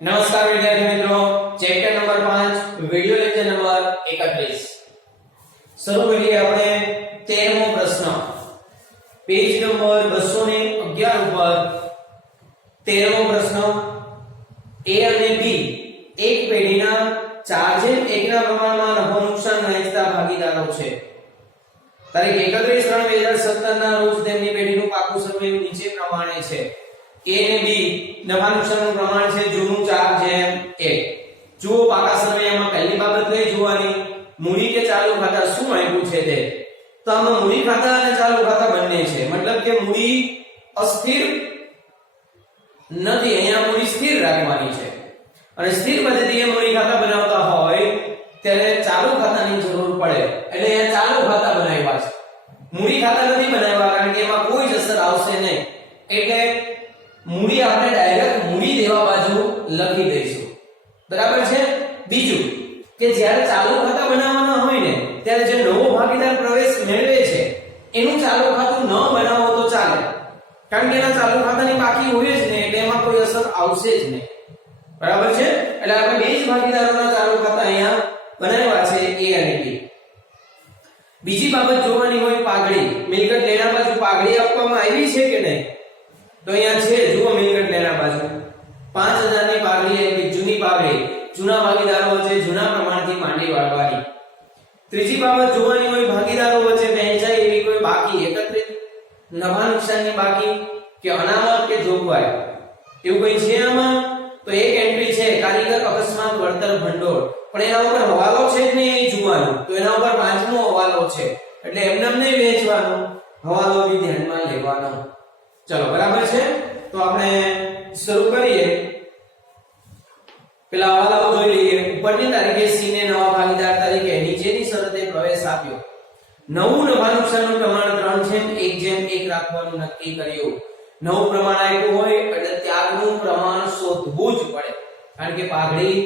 नमस्कार विद्यार्थी मित्रों, chapter number 5 video lecture number 31 શરૂ કરીએ આપણે 13મો પ્રશ્ન પેજ નંબર 211 ઉપર 13મો પ્રશ્ન A અને B એક પેઢીના 4:1 ના પ્રમાણમાં નફો નુકસાન વહેંચતા ભાગીદારો છે. તારીખ 31/3/2017 ના રોજ તેમની પેઢીનું પાકું સરવૈયું નીચે પ્રમાણે છે. A અને B નફા નુકસાનનું પ્રમાણ છે જૂનું 4:1. જુઓ પાકા સરવૈયામાં પહેલી બાબત કઈ જોવાની, મૂડી કે ચાલુ ખાતા શું આપ્યું છે તે. તો આમાં મૂડી ખાતા અને ચાલુ ખાતા બંને છે, મતલબ કે મૂડી અસ્થિર નથી, અહીંયા મૂડી સ્થિર રાખવાની છે. અને સ્થિર પદ્ધતિએ મૂડી ખાતા બનાવતા હોય ત્યારે ચાલુ ખાતાની જરૂર પડે, એટલે અહીંયા ચાલુ ખાતા બનાવ્યા છે. મૂડી ખાતા નથી બનાવ્યા કારણ કે એમાં કોઈ જ અસર આવશે નહીં, એટલે મૂડી આપણે ડાયરેક્ટ મૂડી દેવા બાજુ લખી દઈશું. બરાબર છે. બીજું કે જ્યારે ચાલુ ખાતા બનાવવાના હોય ને ત્યારે જે નવો ભાગીદાર પ્રવેશ મેળવે છે એનું ચાલુ ખાતું ન બનાવો તો ચાલે, કારણ કે એના ચાલુ ખાતાની બાકી હોય જ ને, એટલે એમાં કોઈ અસર આવશે જ નહીં. બરાબર છે. એટલે આપણે બે જ ભાગીદારોના ચાલુ ખાતા અહીંયા બનાવ્યા છે, A અને B. બીજી બાબત જોવાની હોય પાઘડી. મિલકત લેણા બાજુ પાઘડી આપવામાં આવી છે કે નહીં, તો અહીંયા છે. જુઓ મિલકત લેણા બાજુ 5000 ની પાઘડી એટલે જૂની પાઘડી, જૂના ભાગીદારો વચ્ચે જૂના પ્રમાણથી માંડી વાળવાની. ત્રીજી બાબત જોવાની હોય ભાગીદારો વચ્ચે વહેંચાય એવી કોઈ બાકી, એકત્રિત નફા નુકસાનની બાકી કે અનામત કે જોગવાઈ એવું કોઈ છે આમાં, તો એક એન્ટ્રી છે કારીગર અકસ્માત વળતર ભંડોળ, પણ એના ઉપર હવાલો છે જ નહીં એ જોવાનું. તો એના ઉપર 5મો હવાલો છે, એટલે એમને નહીં વેચવાનો, હવાલો બી ધ્યાનમાં લેવાનો. ચલો બરાબર છે. તો આપણે શરૂ કરીએ. પેલા હવાલાઓ જોઈ લઈએ. ઉપરની તારીખે C ને નવા ભાગીદાર તરીકે નીચેની શરતે પ્રવેશ આપ્યો. નવું નફા નુકસાનનું પ્રમાણ 3:1 રાખવાનું નક્કી કર્યું. નવું પ્રમાણ આપ્યું હોય એટલે ત્યાગનું પ્રમાણ શોધવું જ પડે, કારણ કે પાઘડી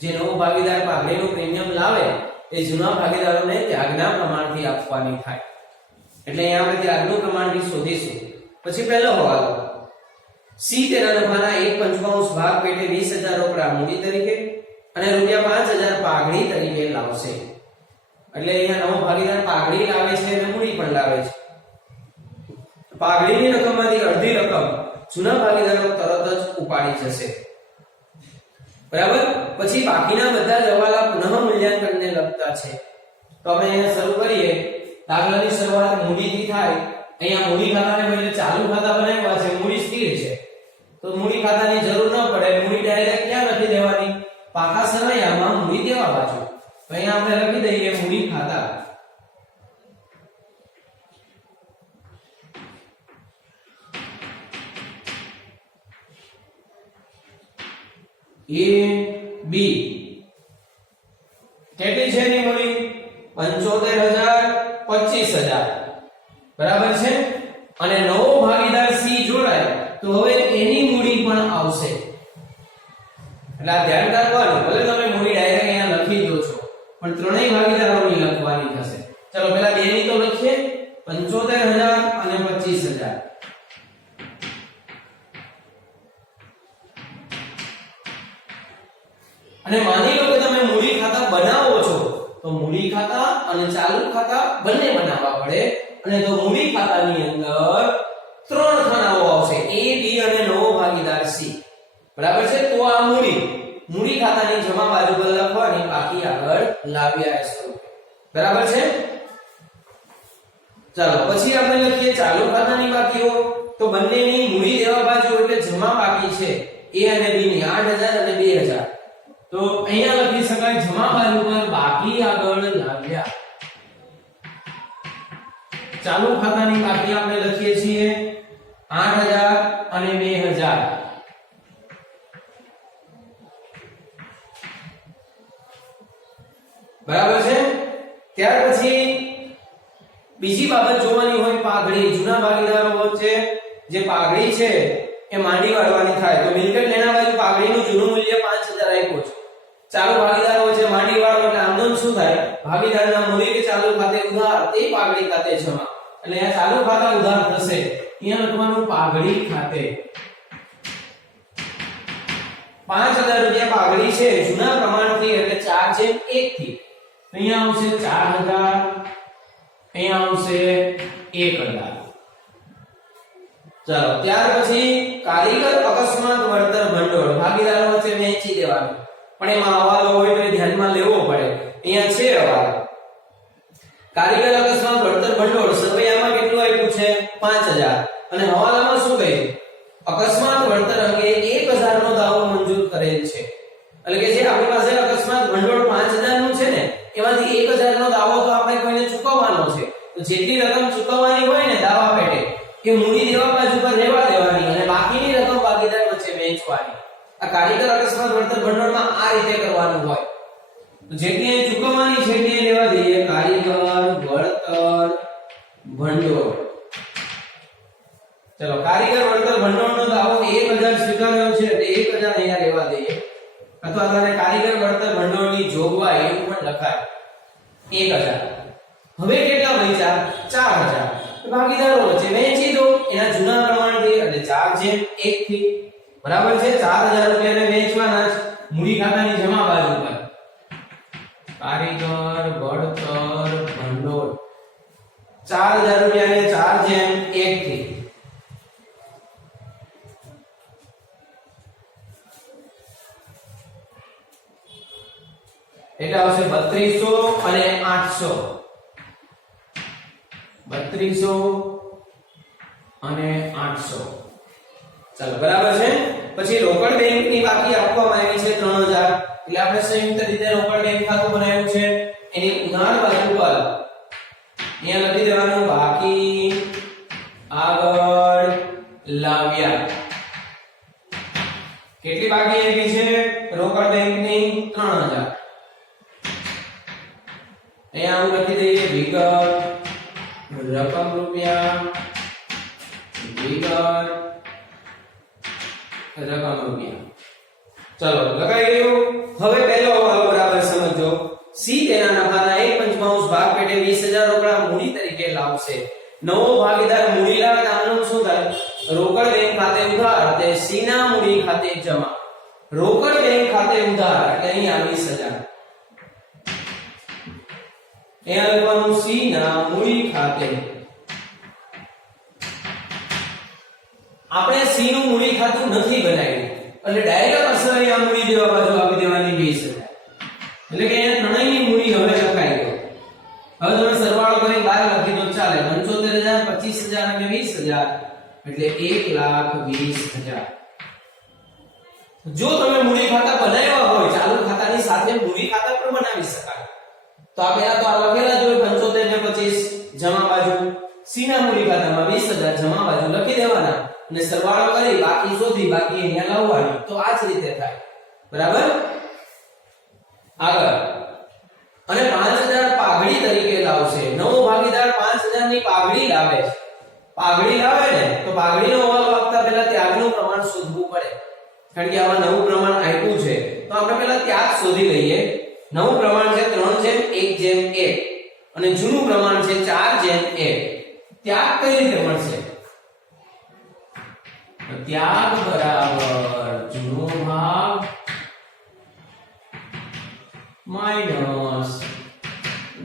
જે નવો ભાગીદાર પાઘડીનું પ્રીમિયમ લાવે એ જૂના ભાગીદારોને ત્યાગના પ્રમાણથી આપવાની થાય, એટલે અહીંયા આપણે ત્યાગનું પ્રમાણથી શોધીશું. પછી પહેલો હવાલો C તેના નફાના 1/5 ભાગ પેટે 20000 રોકડા મૂડી તરીકે અને ₹5000 પાઘડી તરીકે લાવશે. એટલે અહીંયા નવો ભાગીદાર પાઘડી લાવે છે અને મૂડી પણ લાવે છે. પાઘડીની રકમમાંથી અડધી રકમ જૂના ભાગીદારો તરત જ ઉપાડી જશે. બરાબર. પછી બાકીના બધા જ હવાલા પુનઃ મૂલ્યાંકનને લગતા છે. તો આપણે અહીંયા શરૂ કરીએ. દાખલાની શરૂઆત મૂડીથી થાય. અહીંયા મૂડી ખાતાને બદલે ચાલુ ખાતા બનાવ્યા છે, મૂડી સ્થિર છે તો મૂડી ખાતાની જરૂર ન પડે. મૂડી ડાયરેક્ટ ક્યાં લખી દેવાની, પાકા સરવૈયામાં મૂડી દેવા બાજુ. તો અહીંયા આપણે લખી દઈએ મૂડી ખાતા. A B કેટલી છે એની મૂડી 75000 25000. બરાબર છે. અને નવો ભાગીદાર C જોડાય તો હવે એની મૂડી પણ આવશે. એટલે આ ધ્યાન રાખવાનું, ભલે તમે મૂડી ડાયરેક્ટ અહીંયા લખી દો છો પણ ત્રણેય ભાગીદારોની લખવાની થશે. ચલો પહેલા બેની તો લખીએ 75000 અને 25000. અને માની લો કે તમે મૂડી ખાતા બનાવો છો તો મૂડી ખાતા અને ચાલુ ખાતા બંને બનાવવા પડે. અને તો મૂડી ખાતાની અંદર 3 ખાનાઓ આવશે, A B અને નવો ભાગીદાર C. બરાબર છે. તો આ મૂડી ખાતાની જમા બાજુ પર લખવાની, બાકી આગળ લાવ્યા સ્વરૂપે. બરાબર છે. ચાલો પછી આપણે લખીએ ચાલુ ખાતાની બાકીઓ. તો બંનેની મૂડી દેવા બાજુ એટલે જમા બાકી છે A અને B ની 8000 અને 2000. તો અહીંયા લખી શકાય જમા બાજુ પર બાકી આગળ લાવ્યા. ચાલુ ખાતાની બાકી આપણે લખીએ છીએ 8000 અને 2000. બરાબર છે. ત્યાર પછી બીજી બાબત જોવાની હોય પાઘડી. જૂના ભાગીદારો વચ્ચે જે પાઘડી છે એ માંડી વાળવાની થાય. તો મિલકત લેણા બાજુ પાઘડીનું જૂનું મૂલ્ય 5000 આપ્યું છે. ચાલુ ભાગીદારો વચ્ચે માંડી વાળો એટલે આમનું શું થાય, ભાગીદારના મૂડી કે ચાલુ ખાતે ઉધાર તે પાઘડી ખાતે જમા. એટલે આ ચાલુ ખાતા ઉધાર થશે, અહીંયા લખવાનું પાઘડી ખાતે. 5000 રૂપિયા પાઘડી છે જૂના પ્રમાણથી એટલે 4/1 થી અહીંયા આવશે 4000, અહીંયા આવશે 1000. ચાલો ત્યાર પછી કારીગર અકસ્માત વળતર ભંડોળ ભાગીદારો વચ્ચે વહેંચી દેવાનું, પણ એમાં હવાલો હોય તો ધ્યાનમાં લેવો પડે. અહીંયા છે હવાલો. કારીગર અકસ્માત વળતર ભંડોળ સરવૈયામાં કેટલું આપ્યું છે 5000 અને હવાલામાં શું કહ્યું અકસ્માત વળતર અંગે 1000 નો દાવો મંજૂર કરેલ છે. એટલે કે જે આપણી પાસે અકસ્માત ભંડોળ 5000 નું છે ને એમાંથી 1000 નો દાવો તો આપણે કોઈને ચૂકવવાનો છે. તો જેટલી રકમ ચૂકવવાની હોય ને દાવા પેટે એ મૂડી દેવા બાજુ પર રહેવા દેવાની અને બાકીની રકમ ભાગીદાર વચ્ચે વહેંચવાની. આ કારીગર અકસ્માત વળતર ભંડોળમાં આ રીતે કરવાનું હોય. તો જેટલી ચૂકવવાની છે એટલી લેવા દઈએ કારીગર વળતર ભંડોળ. ચલો કારીગર વળતર ભંડોળનો દાવો 1000 સ્વીકાર્યો છે એટલે 1000 અહીંયા લેવા દઈએ, અથવા તારે કારીગર વળતર ભંડોળની જોગવાઈ એવું પણ લખાય 1000. હવે કેટલા બચ્યા 4000. ભાગીદારો વચ્ચે વહેંચી દો એના જૂના પ્રમાણથી એટલે 4/1 થી બરાબર છે. 4000 રૂપિયાને વહેંચવાના છે મૂડી ખાતાની જમા બાજુ પર. કારીગર વળતર ભંડોળ 4000 રૂપિયાને 4/1 થી એટલે આવશે 3200 અને 800. 3200 અને 800. ચાલો બરાબર છે. પછી રોકડ બેંકની બાકી આપવામાં આવી છે 3000 એટલે આપણે સંયુક્ત રીતે રોકડ બેંક ખાતું બનાવ્યું છે. એની ઉધાર બાજુ પર અહીંયા લખી દેવાનું બાકી આગળ લાવ્યા. કેટલી બાકી આવી છે રોકડ બેંકની 3000. અહીંયા હું લખી દઈએ વિગત રકમ રૂપિયા વિગત રકમ રૂપિયા. ચલો લગાઈ ગયું. હવે પહેલો હવાલો બરાબર સમજો. સી તેના નફાના 1/5 ભાગ પેટે 20000 રોકડા મૂડી તરીકે લાવશે. નવો ભાગીદાર મૂડી લાવે આનું શું થાય રોકડ બેંક ખાતે ઉધાર તે સી ના મૂડી ખાતે જમા. રોકડ બેંક ખાતે ઉધાર એટલે અહીંયા 20000 અહીંયા લખવાનું સી ના મૂડી ખાતે. આપણે સી નું મૂડી ખાતું નથી બનાવ્યું એટલે ડાયરેક્ટ અસર અહીંયા મૂડી દેવા બાજુ આપી દેવાની 20000. એટલે કે અહીંયા ત્રણેયની મૂડી હવે લખાઈ ગઈ. હવે તમે સરવાળો કરી 12 લખી દો ચાલે. 75000 25000 અને 20000 એટલે 1,20,000. જો તમે મૂડી ખાતા બનાવ્યા હોય ચાલુ ખાતાની સાથે મૂડી ખાતા પણ બનાવી શકાય. તો આ પહેલા તો આ લખેલા જ હોય 75 ને 25 જમા બાજુ. સી ના મૂડી ખાતામાં 20000 જમા બાજુ લખી દેવાના અને સરવાળો કરી બાકી શોધી બાકી અહીંયા લાવવાનું. તો આ જ રીતે થાય બરાબર. આગળ અને 5000 પાઘડી તરીકે લાવશે. નવો ભાગીદાર 5000 ની પાઘડી લાવે છે. પાઘડી લાવે ને તો પાઘડીનો હવાલો આપતા પહેલા ત્યાગનું પ્રમાણ શોધવું પડે. કારણ કે આમાં નવું પ્રમાણ આપ્યું છે તો આપણે પહેલા ત્યાગ શોધી લઈએ. નવું પ્રમાણ છે 3/1/1 અને જૂનું પ્રમાણ છે 4/1. ત્યાગ કઈ રીતે મળશે? ત્યાગ બરાબર જૂનો ભાગ માઈનસ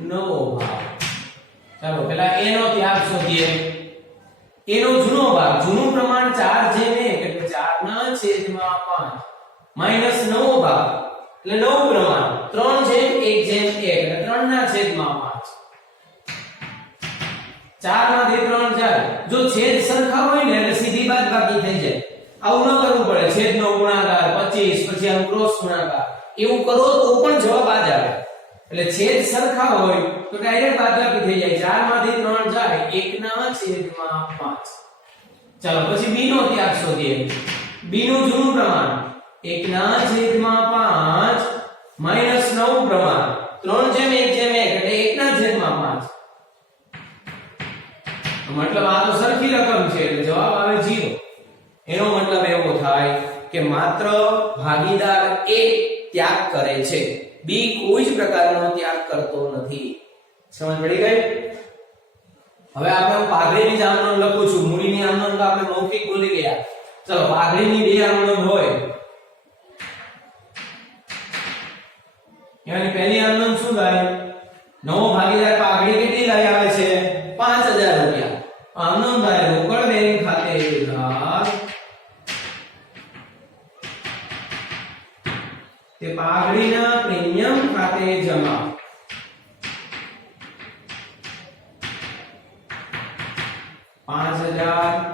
નવો ભાગ. ચાલો પહેલા a નો ત્યાગ શોધીએ. a નો જૂનો ભાગ જૂનું પ્રમાણ 4/1 એટલે 4/5 માઈનસ નવો ભાગ એટલે નવું પ્રમાણ 3/1/1 એટલે 3/5. 4 માંથી 3 જાય. જો છેદ સરખા હોય ને એટલે સીધી બાદબાકી થઈ જાય. આવું ન કરવું પડે. છેદનો ગુણાકાર 25 પછી આનું ક્રોસ ગુણાકાર એવું કરો તો પણ જવાબ આ જ આવે. એટલે છેદ સરખા હોય તો ડાયરેક્ટ બાદબાકી થઈ જાય. 4 માંથી 3 જાય 1/5. ચાલો પછી b નો ત્યાગ શોધીએ. b નું જૂનું પ્રમાણ 1/5 માઈનસ નવું પ્રમાણ 3/1/1 એટલે 1/5. મતલબ આ તો સરખી રકમ છે એટલે જવાબ આવે 0. એનો મતલબ એવો થાય કે માત્ર ભાગીદાર A ત્યાગ કરે છે, B કોઈ જ પ્રકારનો ત્યાગ કરતો નથી. સમજ પડી ગઈ? હવે આપણે પાઘડીની જ આમનોંધ લખું છું. મૂડીની આમનોંધ તો આપણે મૌખિક બોલી ગયા. ચલો પાઘડીની બે આમનોંધ હોય. यानी पहली आमनोंध શું થાય નવો ભાગીદાર પાઘડી કેટલી લઈ આવે છે 5000 રૂપિયા આમનોંધ થાય રોકડ બેંક ખાતે ઉધાર તે પાઘડીના પ્રીમિયમ ખાતે જમા 5000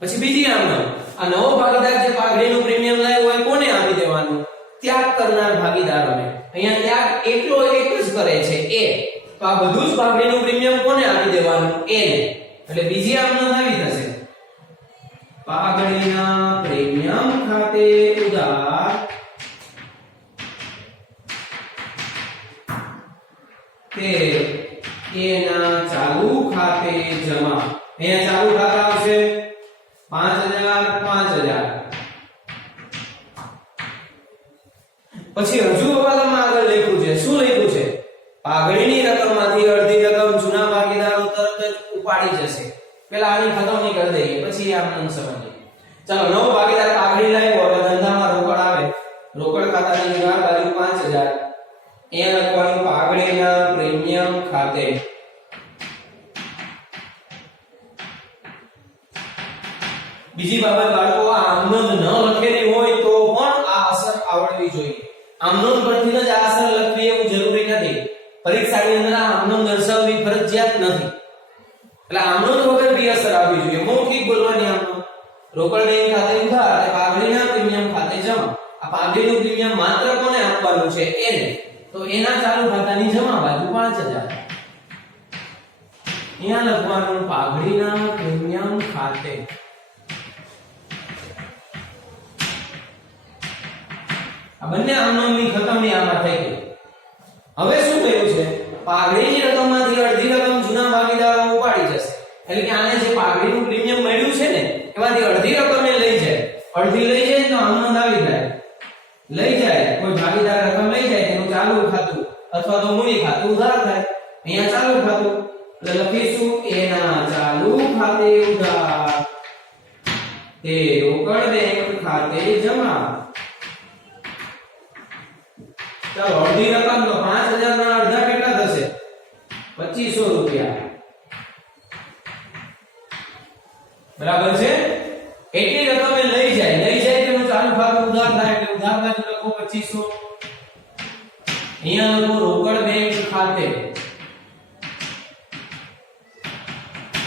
પછી બીજી આમનોંધ આ નવો ભાગીદાર જે પાઘડીનું પ્રીમિયમ લાવ્યો હોય કોને આપી દેવાનું ત્યાગ કરનાર ભાગીદારોને અહીંયા ત્યાગ એકલો એક જ કરે છે એ તો આ બધું જ પાઘડીનું પ્રીમિયમ કોને આપી દેવાનું એ ને એટલે બીજી આમનોંધ આવી થશે પાઘડીના પ્રીમિયમ ખાતે ઉધાર તે એના ચાલુ ખાતે જમા અહીંયા ચાલુ ખાતા આવશે 5000 પછી હજુ હવાલામાં આગળ લખ્યું છે શું લખ્યું છે પાઘડીની રકમમાંથી અડધી રકમ જૂના ભાગીદારો તરત જ ઉપાડી જશે પેલા આની ખતમની કરી દઈએ પછી આમનોંધ સમજીએ ચાલો નવો ભાગીદાર પાઘડી લાવ્યો હવે ધંધામાં રોકડ આવે રોકડ ખાતાની ઉધાર બાજુ 5000 એ લખવાનું પાઘડીના પ્રીમિયમ ખાતે બીજી બાબત બાળકો આ આમનોંધ ન લખેલી હોય તો પણ આ અસર આવડવી જોઈએ આમનોંધ પરથી જ આ અસર લખવી એવું જરૂરી નથી પરીક્ષાની અંદર આ આમનોંધ દર્શાવવી ફરજિયાત નથી એટલે આમનોંધ વગર બી અસર આવવી જોઈએ મૌખિક બોલવાની આમનોંધ રોકડ બેંક ખાતે ઉધાર અને પાઘડીના પ્રીમિયમ ખાતે જમા આ પાઘડીનું પ્રીમિયમ માત્ર કોને આપવાનું છે એને તો એના ચાલુ ખાતાની જમા બાજુ 5000 અહીંયા લખવાનું પાઘડીના પ્રીમિયમ ખાતે આ બંને આમનોંધની ખતમની આમાં થઈ ગઈ હવે શું થયું છે પાઘડીની રકમમાંથી અડધી રકમ જૂના ભાગીદારો ઉપાડી જશે એટલે કે આને જે પાઘડીનું પ્રીમિયમ મળ્યું છે ને એમાંથી અડધી રકમ એ લઈ જાય અડધી લઈ જાય તો આમનોંધ આવી જાય લઈ જાય કોઈ ભાગીદાર રકમ લઈ જાય તેનું ચાલુ ખાતું અથવા તો મૂડી ખાતું ઉધાર થાય અહીંયા ચાલુ ખાતું એટલે લખીશું એના ચાલુ ખાતે ઉધાર તે રોકડ બેંક ખાતે જમા ચાલો અડધી રકમ તો 5000 ના અડધા કેટલા થશે 2500 રૂપિયા બરાબર છે એટલી રકમ એ લઈ જાય તેનું ચાલુ ખાતું ઉધાર થાય એટલે ઉધાર બાજુ લખો 2500 અહીંયા લખો રોકડ બેંક ખાતે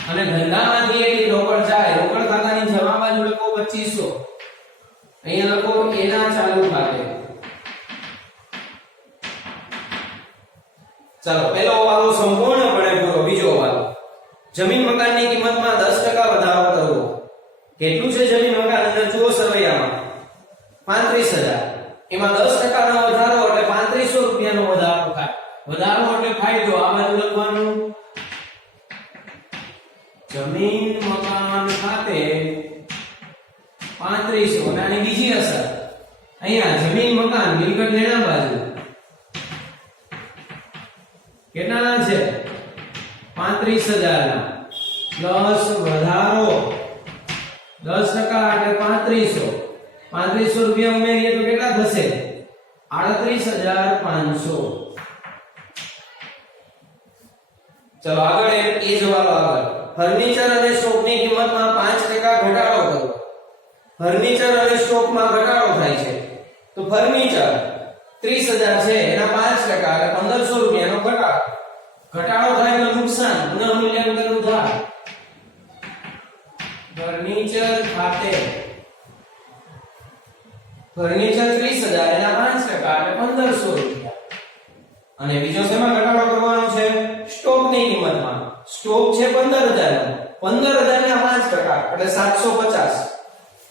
અને ધંધામાંથી એટલી રોકડ જાય રોકડ ખાતાની જમા બાજુ લખો 2500 અહીંયા લખો એના ચાલુ ખાતે ચાલો પહેલો વાલો સંપૂર્ણપણે પૂરો બીજો વાલો જમીન મકાનની કિંમતમાં 10% વધારો કરવો કેટલું છે જમીન મકાન અંદર જુઓ સરવૈયામાં 35000 એમાં 10% નો વધારો એટલે 3500 રૂપિયાનો વધારો થાય વધારો એટલે ફાયદો આ બાજુ લખવાનું જમીન મકાન ખાતે 3500 અને આની બીજી અસર અહીંયા જમીન મકાન મિલકત લેણા બાજુ કેટલાના છે 35000 ના પ્લસ વધારો 10% એટલે 3500 રૂપિયા ઉમેરીએ તો કેટલા થશે 38500 ચલો આગળ એ જવાબ આગળ ફર્નિચર અને સ્ટોકની કિંમતમાં 5% ઘટાડો કરવો ફર્નિચર અને સ્ટોકમાં ઘટાડો થાય છે તો ફર્નિચર 30000 છે એના 5% એટલે 1500 રૂપિયાનો ઘટાડો થાય તો નુકસાન પુનઃમૂલ્યાંકન ઉધાર ફર્નિચર ખાતે ફર્નિચર 30000 એના 5% એટલે 1500 રૂપિયા અને બીજો શેમાં ઘટાડો કરવાનો છે સ્ટોકની કિંમતમાં સ્ટોક છે 15000 15000 ના 5% એટલે 750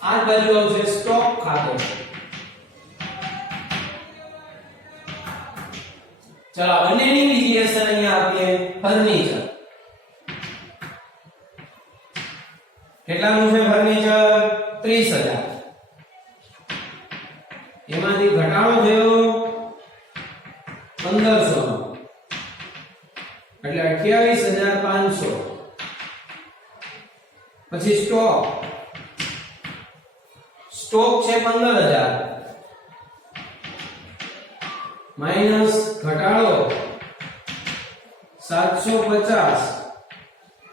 આ બાજુ આવશે સ્ટોક ખાતે चलो બંનેની બીજી અસર અહીંયા આપીએ ફર્નિચર કેટલાનું છે ફર્નિચર 30000 એમાંથી ઘટાડો થયો 1500 નો એટલે 28500 પછી સ્ટોક સ્ટોક છે 15000 માઈનસ ઘટાડો 750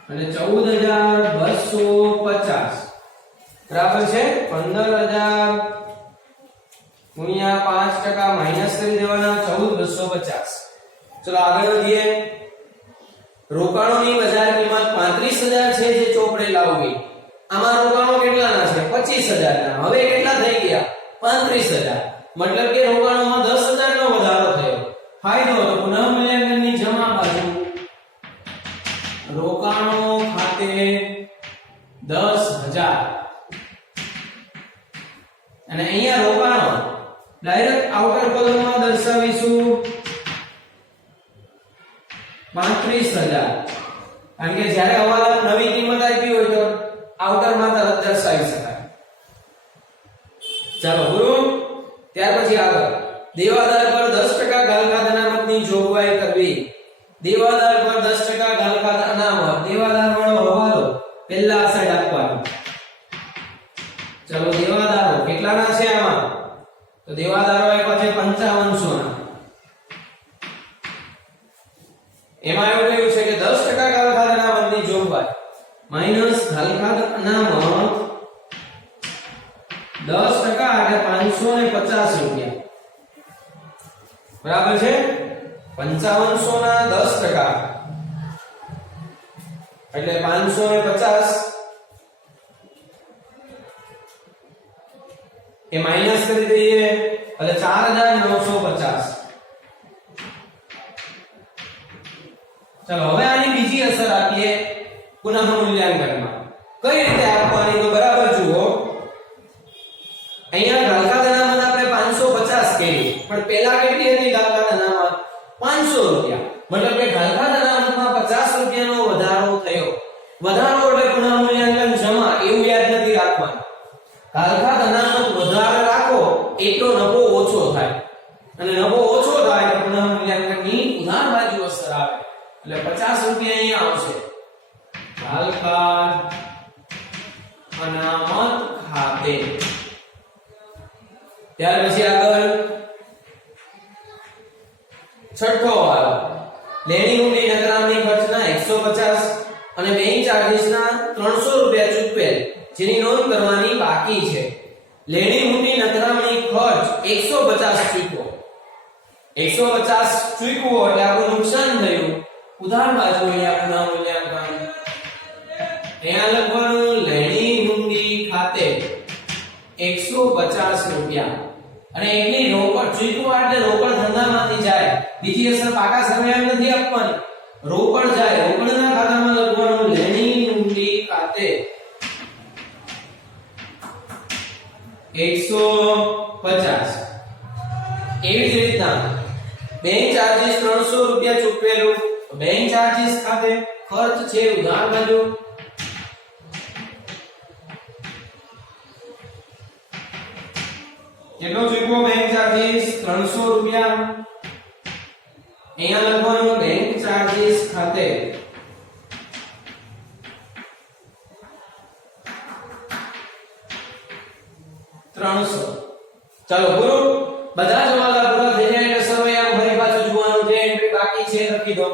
અને 14250 બરાબર છે 15000 ગુણ્યા 5% માઈનસ કરી દેવાના 14250. ચલો આગળ વધીએ. રોકાણોની બજાર કિંમત 35000 છે જે ચોપડે લાવવી. આમાં રોકાણો કેટલાના છે 25000 ના. હવે કેટલા થઈ ગયા 35000. મતલબ કે રોકાણોમાં 10000 નો વધારો થયો. ફાયદો તો પુનઃમૂલ્યાંકનની જમા બાજુ રોકાણો ખાતે 10000 અને અહીંયા રોકાણો ડાયરેક્ટ આઉટર કોલમમાં દર્શાવીશું 35000 કારણ કે જ્યારે હવાલા નવી કિંમત આપી હોય તો આઉટરમાં તરત દર્શાવી શકાય. ચાલો ગુરુ. ત્યાર પછી આગળ દેવાદાર પર 10% ઘાલખાત અનામતની જોગવાઈ કરવી. દેવાદાર પર 10% ઘાલખાત અનામત. દેવાદાર વાળો હવાલો પહેલા આ સાઈડ આપવાનો. ચલો દેવાદારો કેટલાના છે આમાં? તો દેવાદારો આપ્યા છે 5500 ના. એમાં એવું કહ્યું છે કે 10% ઘાલખાત અનામતની જોગવાઈ માઈનસ ઘાલખાત અનામત 10% એટલે 550 રૂપિયા. બરાબર છે 5500 ના 10% એટલે 550 એ માઈનસ કરી દઈએ એટલે 4950. ચલો હવે આની બીજી અસર આપીએ પુનઃમૂલ્યાંકનમાં. કઈ રીતે આપવાની તો બરાબર જુઓ. અહીંયા ઘાલખાત અનામત આપણે 550 કરી પણ પહેલા કેટલી હતી ઘાલખાત અનામત 500 રૂપિયા. મતલબ કે ઘાલખાત અનામતમાં 50 રૂપિયાનો વધારો થયો. વધારો એટલે પુનઃમૂલ્યાંકન જમા એવું યાદ નથી રાખવાનું. ઘાલખાત અનામત વધારે રાખો એટલો નફો ઓછો થાય અને નફો ઓછો થાય તો પુનઃમૂલ્યાંકનની ઉધાર બાજુ અસર આવે એટલે 50 રૂપિયા અહીંયા આવશે. ઘાલખાત અનામત ખાતે. ત્યાર પછી આગળ છઠ્ઠો વાળો લેણી હુંડી નકરામણી ખર્ચના 150 અને બેંક ચાર્જીસના 300 રૂપિયા ચૂકવેલ જેની નોંધ કરવાની બાકી છે. લેણી હુંડી નકરામણી ખર્ચ 150 ચૂકવો. 150 ચૂકવો એટલે આપણું નુકસાન થયું. ઉધાર બાજુ અહીંયા પુનઃમૂલ્યાંકન અહીંયા લખવાનું લેણી હુંડી ખાતે 150 રૂપિયા અને એટલી રોકડ ચૂકવા એટલે રોકડ ધંધામાંથી જાય. બીજી અસર પાકા સમયે નથી આપવાની. રોકડ જાય રોકડના ખાતામાં લખવાનું લેણી હુંડી ખાતે 150. એવી જ રીતના બેંક ચાર્જીસ 300 રૂપિયા ચૂકવેલું. બેંક ચાર્જીસ ખાતે ખર્ચ છે ઉધાર બાજુ કેટલો ચૂકવો બેંક ચાર્જીસ 300 રૂપિયા. અહીંયા લખવાનું બેંક ચાર્જીસ ખાતે 300. ચાલો પૂરું. બધા જવાબ પૂરા થઈ જાય એટલે સર્વે આમ ફરી પાછું જોવાનું જે એન્ટ્રી બાકી છે લખી દો.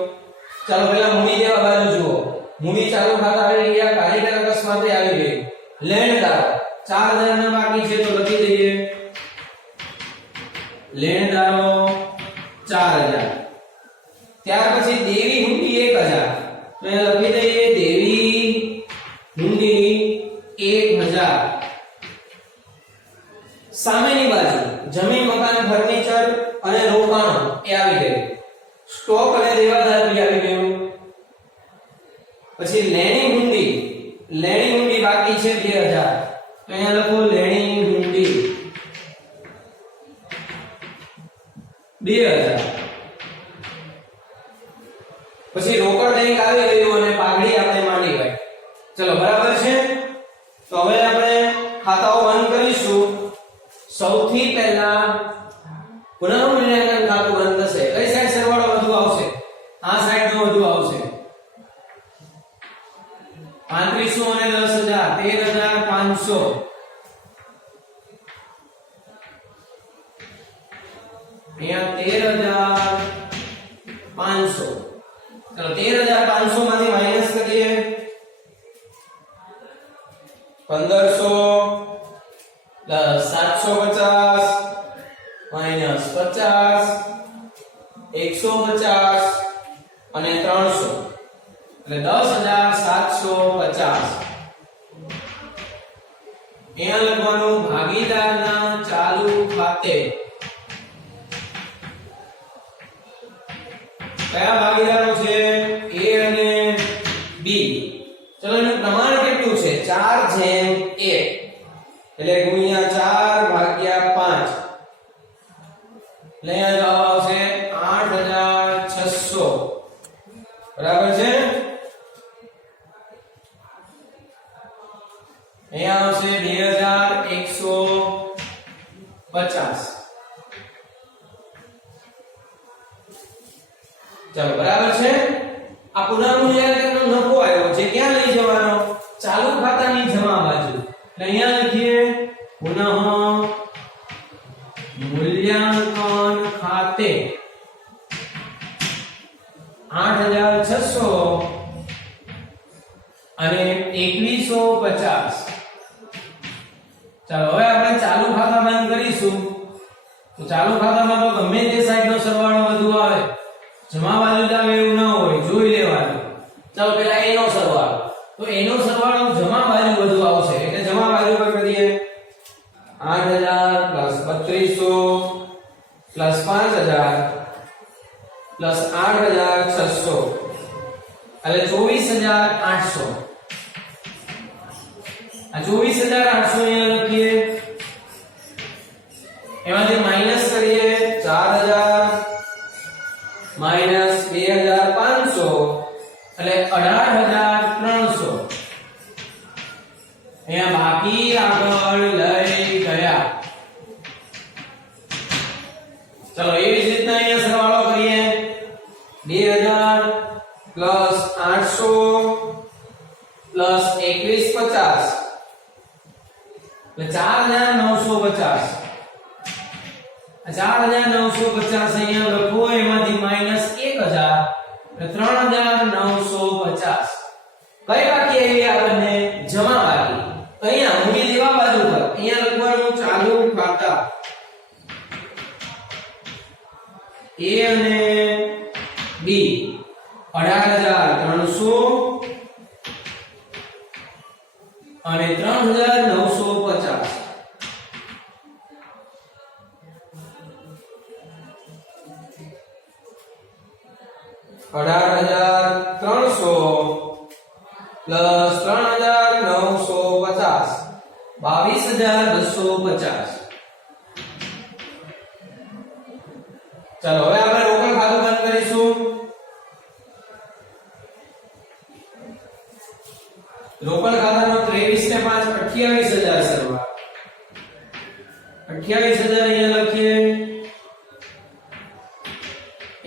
ચાલો પહેલા મૂડી દેવા બાજુ જુઓ. મૂડી ચાલુ ખાતા આવી ગયા. કાર્યકર અકસ્માતે આવી ગઈ. લેણદાર 4000 ના બાકી છે તો લખી દઈએ લેણદારો 4000. ત્યાર પછી દેવી હુંડી 1000 તો અહીંયા લખી દઈએ દેવી હુંડી 1000. સામેની બાજુ જમીન મકાન ફર્નિચર અને રોકાણો એ આવી ગયું. સ્ટોક અને દેવાદાર બી આવી ગયું. પછી લેણી હુંડી બાકી છે 2000 તો અહીંયા લખો લેણી હુંડી 2000. પછી રોકડ બેંક આવી ગયું અને પાઘડી આપણે માંડી ગઈ. ચલો બરાબર છે. તો હવે આપણે ખાતાઓ બંધ કરીશું. સૌથી પહેલા પુનઃમૂલ્યાંકન ખાતું બંધ થશે. કઈ સાઈડ સરવાળો વધુ આવશે? આ સાઈડ નો વધુ આવશે. 3500 અને 10000 13500 1500 પ્લસ 750 માઈનસ 50 150 અને 300 એટલે 10750. અહીંયા લખવાનું ભાગીદારના ચાલુ ખાતે કયા ભાગીદારો છે? A અને B. ચલો એનું પ્રમાણ કેટલું છે? 4/1 એટલે ગુણ્યા 4 ભાગ્યા 5 એટલે અહીંયા જવાબ આવશે 8600. બરાબર છે? અહીંયા આવશે 2150. ચાલો બરાબર છે. આ પુનઃમૂલ્યાંકનનો નફો આવ્યો છે ક્યાં લઈ જવાનો? ચાલુ ખાતાની જમા બાજુ. એટલે અહીંયા લખીએ પુનઃ મૂલ્યાંકન ખાતે 8600 અને 2150. ચાલો હવે આપણે ચાલુ ખાતા બંધ કરીશું. તો ચાલુ ખાતામાં તો ગમે તે સાઈડનો સરવાળો વધુ આવે, જમા બાજુ જ આવે એવું ન હોય, જોઈ લેવાનું. ચાલો પહેલા એનો સરવાળો, તો એનો સરવાળો જમા બાજુ વધુ આવશે એટલે જમા બાજુ પર કરીએ 8000 પ્લસ 3200 પ્લસ 5000 પ્લસ 8600 એટલે 24800. આ 24800 અહીંયા લખીએ, એમાંથી માઈનસ કરીએ 4000 માઈનસ 2500 એટલે 18300. અહીંયા બાકી આગળ લઈ ગયા. ચલો એવી જ રીતના અહીંયા સરવાળો કરીએ 2000 પ્લસ 800 પ્લસ 2150 એટલે 4950. 4950 અહીંયા લખો, એમાંથી માઈનસ 1000 એટલે 3950. કઈ બાકી આવી આપણને? જમા બાકી. તો અહીંયા મૂડી દેવા બાજુ પર અહીંયા લખવાનું ચાલુ ખાતા A અને B 18300 અને 3950. $18,300 પ્લસ 3950 22,250. ચાલો હવે આપણે રોકડ ખાતું બંધ કરીશું. રોકડ ખાતાનો 23 ને 5 28000 સરવાળો 28000 અહીંયા લખીએ,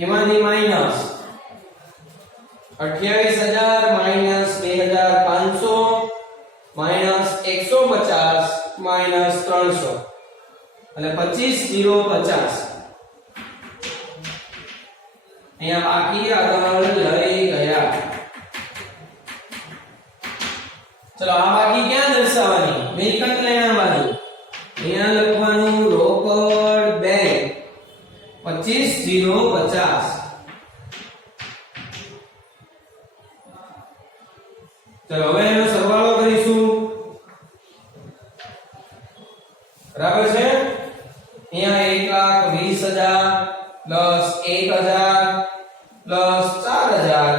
એમાંથી માઈનસ 28000 માઈનસ 2500 માઈનસ 150 માઈનસ 300 એટલે 25050. અહીંયા બાકી આગળ લઈ ગયા. ચલો આ બાકી ક્યાં દર્શાવવાની? મિલકત લેણા બાજુ. અહીંયા લખવાનું રોકડ બેંક 25050. ચલો હવે એનો સરવાળો કરીશું. બરાબર છે? અહીંયા 1,20,000 પ્લસ 1000 પ્લસ 4000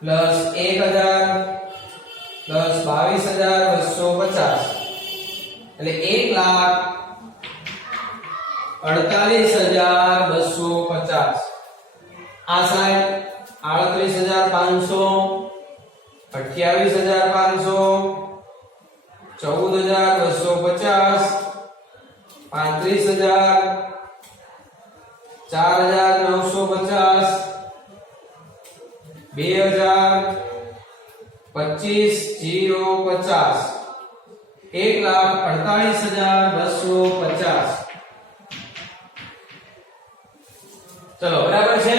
પ્લસ 1000 પ્લસ 22,250 એટલે 1,48,250. આ સાઈડ 38,500 28,500 14,250 35,000 4,950 2,000 25,050 1,48,250. ચલો બરાબર છે?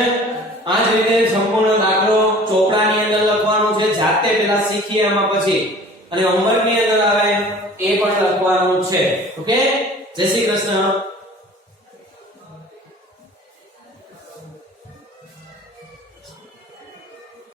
આ જ રીતે સંપૂર્ણ દાખલો ચોપડાની અંદર લખવાનો છે. જાતે પહેલા શીખીએ, એમાં પછી અને હોમવર્ક ની અંદર આવે એ પણ લખવાનું છે. ઓકે, જય શ્રી કૃષ્ણ.